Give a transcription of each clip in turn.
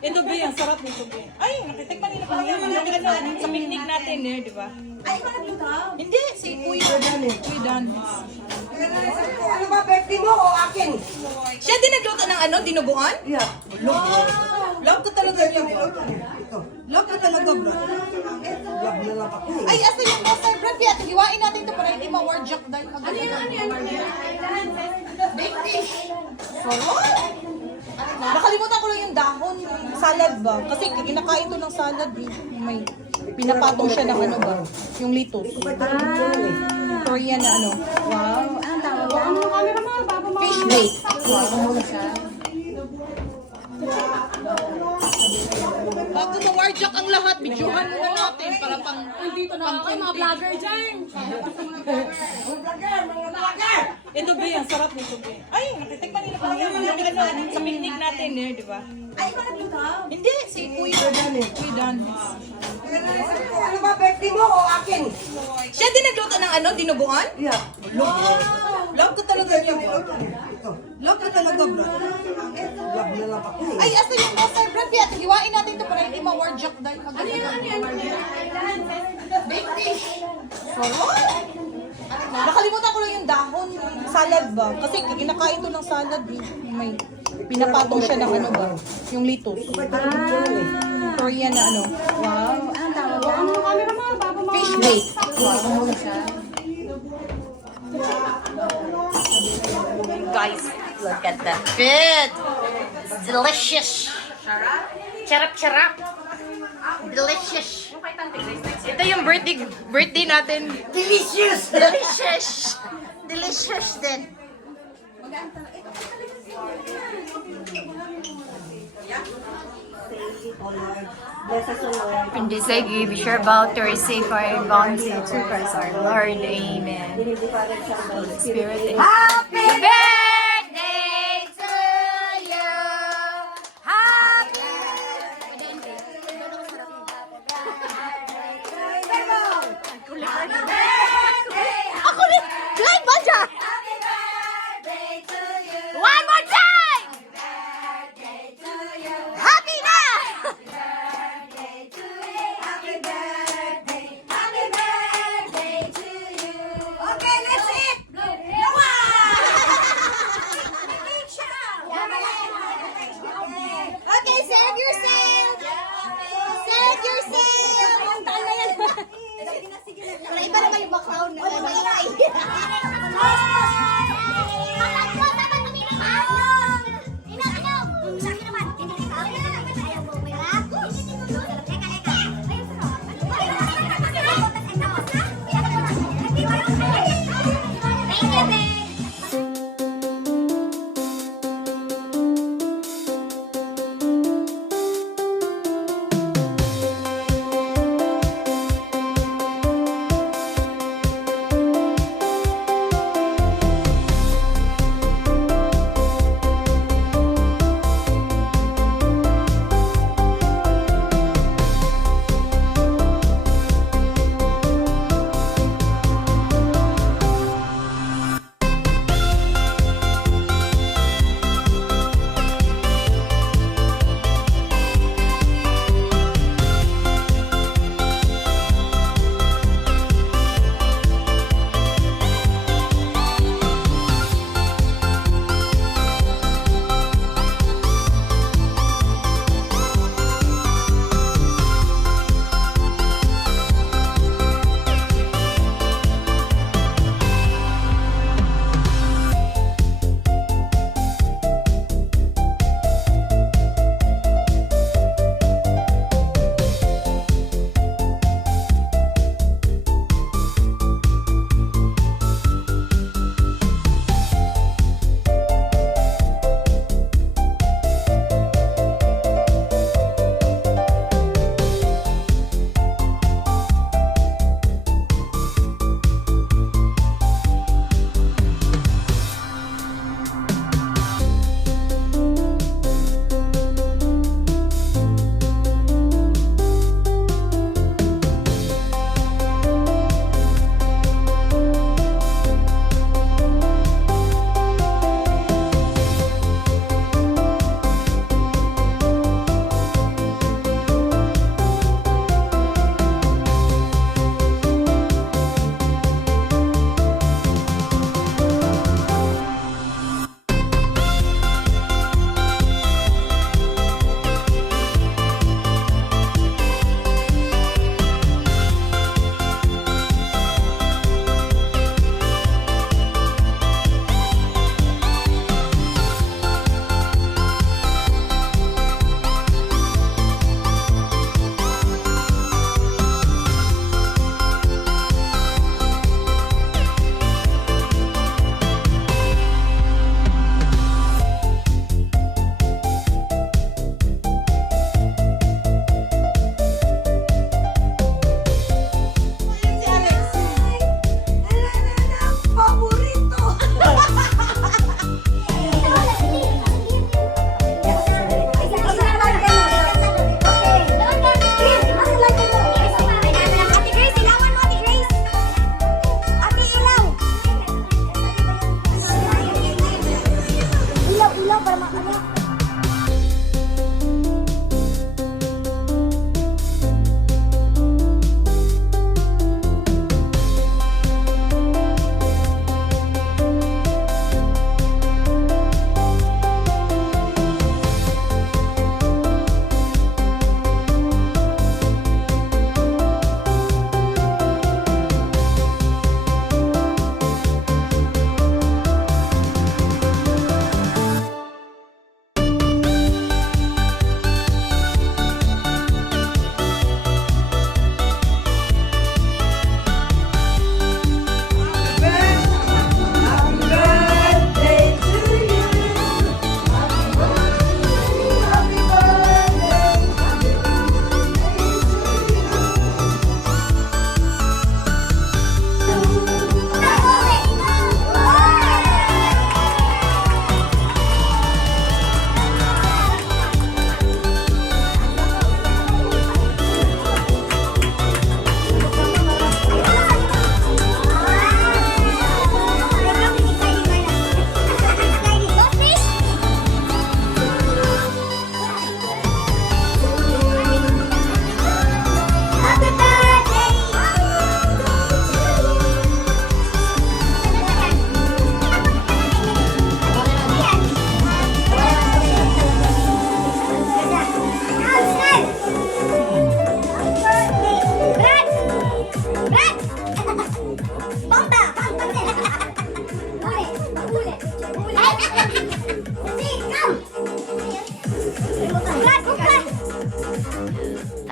Ito ba yung sarap nito ba? Ay, nakitikman nila pa yan. Sa picnic natin eh, di ba? Ay, ikaw nagluto? Hindi, si Kuya Dan. Ano ba, birthday mo o akin? Siya din nagluto ng ano, dinuguan? Yeah. Love ko talaga yun. Love ko talaga, bro. Love na lang ako eh. Ay, asa yung master bread? Kaya hiwain natin ito para hindi ma-warjack dahil. Ano yan? Baked fish. Sarap! Nakalimutan ko lang yung dahon, yung salad ba? Kasi kinakain to ng salad eh. May pinapatong siya ng ano ba? Yung litos. Korean na ano. Wow. Anong tawag yan? Ano camera mo? Bago mo. Fish bake. Wow. Siya. Bago ma-warjack ang lahat, videohan mo na natin para pang... Dito na ako, mga vlogger dyan. Ito ba yung sarap nito ba? Ay, nakitikman nila pa yan. Sa picnic natin eh, di ba? Ay, ikaw nagluto? Hindi, si Kuya Dan. Ano ba, birthday mo o akin? Siya din nagluto ng ano, dinuguan? Yeah. Love ko talaga yun. Love ko talaga, bro. Love na lang ako eh. Ay, asa yung master bread? Kaya hiwain natin ito para hindi ma-warjack dahil. Ano yan? Baked fish. Sarap! Nakalimutan ko lang yung dahon, yung salad ba? Kasi kinakain to ng salad eh. May pinapatong siya ng ano ba? Yung litos. Korean na ano. Wow. Anong tawag yan? Ano camera mo? Bago mo. Fish bake. Wow. Siya. Guys, look at that food. It's delicious. Charap, charap. Delicious. Ito yung birthday natin. Delicious! Delicious. Delicious din. Bless us, O Lord. In this I give you about to receive our bounty through Christ our Lord. Amen. Hindi pa rin siya Holy Spirit. Happy Birthday to you. Happy Ako rin! Live ba dyan? One more time! Happy na! Okay, let's eat! Wow!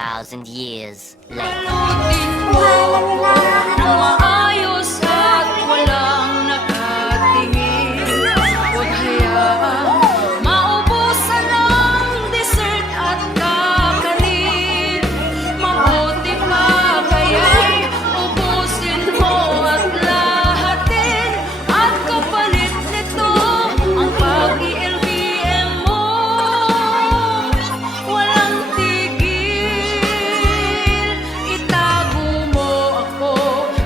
2,000 years later. Salutin mo na maayos at walang nakatingin. Huwag hayaang maubusan ng dessert at kakanin. Mabuti pa kaya'y ubusin mo at lahatin. At kapalit nito ang pag-i-LBM mo. Walang tigil, itago mo ako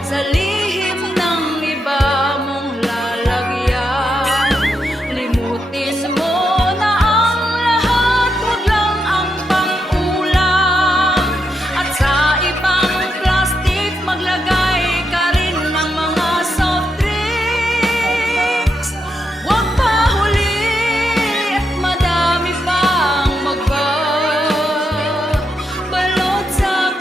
sa lihim ng iba mong lalagyan. Limutin mo na ang lahat, huwag lang ang pang-ulam. At sa ibang plastic, maglagay ka rin ng mga soft drinks. Huwag pa huli at madami pang magbabalot sa'kin.